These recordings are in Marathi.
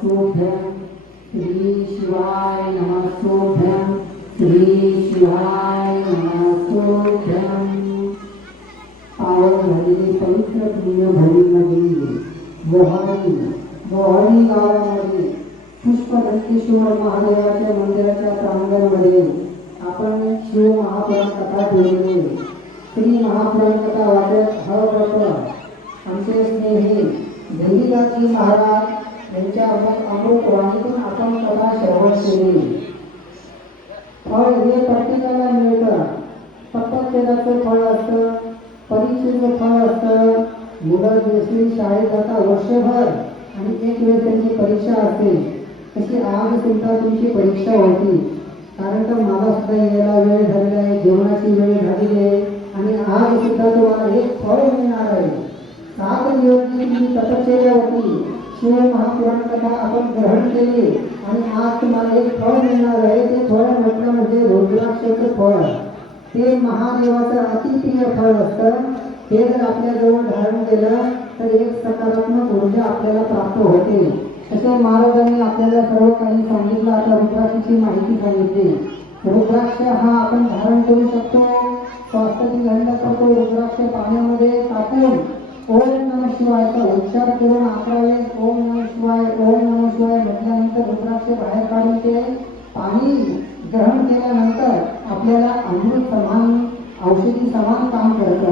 नमस्तुभ्यं श्रीशिवाय नमस्तुभ्यं श्रीशिवाय नमस्तुभ्यं। पावन भगिनी पवित्र प्रिय भगिनी नदी मोहनी मोहनी गावामध्ये पुष्प धनकेश्वर महादेवाच्या मंदिराच्या प्रांगणामध्ये आपण शिव महापुराण कथा ठेवलेली श्री महापुराण कथा वाटत हळप्रभ आमचे स्नेही धैर्यराजी महाराज त्यांच्या अमृत अमृत वाणीतून आपण कथा श्रवण केली. फळ हे प्रत्येकाला मिळतं. तपश्चर्याचं फळ असतं परीक्षेचं फळ असतं. मुलं जशी शाळेत जाता वर्षभर आणि एक वेळ त्यांची परीक्षा असते. तशी आज सुद्धा तुमची परीक्षा होती. कारण तर मला सुद्धा यायला वेळ झालेला आहे जेवणाची वेळ झालेली आहे आणि आज सुद्धा तुम्हाला एक फळ मिळणार आहे. सात दिवस तुमची तपश्चर्या शिव महापुराण कथा आपण ग्रहण केली आणि आज तुम्हाला एक फळ मिळणार आहे. ते फळ म्हटलं म्हणजे रुद्राक्षचं फळ. ते महादेवाचं अतिप्रिय फळ असतं. ते जर आपल्या जवळ धारण केलं तर एक सकारात्मक ऊर्जा आपल्याला प्राप्त होते. तसे महाराजांनी आपल्याला सर्व काही सांगितलं. आता रुद्राक्षची माहिती सांगितली. रुद्राक्ष हा आपण धारण करू शकतो. स्वास्थ्याची गंध करतो रुद्राक्ष पाण्यामध्ये टाकून ओम नम शिवायचा उच्चार करून आपण केल्यानंतर आपल्याला अमृत समान औषधी समान काम करतं.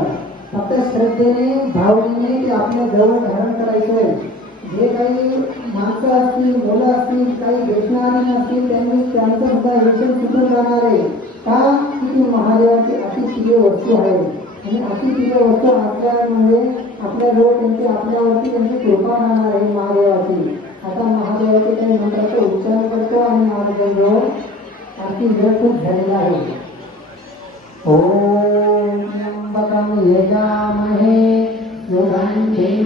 फक्त श्रद्धेने भावनेने ते आपल्या जवळ धारण करायचं. जे काही माणसं असतील मुलं असतील काही व्यसनारी असतील त्यांनी त्यांचं सुद्धा व्यसन सुटून जाणार आहे. का? की ती महादेवाची अतिप्रिय वस्तू आहे. आणि अतिप्रिय वस्तू असल्यामुळे आपल्या आपल्याजवळ त्यांची आपल्यावरती त्यांची कृपा राहणार आहे महादेवाची. आता महादेवाचे काही मंत्राचा उच्चार करतो आणि महाराजांजवळ आरती खूप झालेला आहे ओम त्र्यंबकं यजामहे सुगन्धिं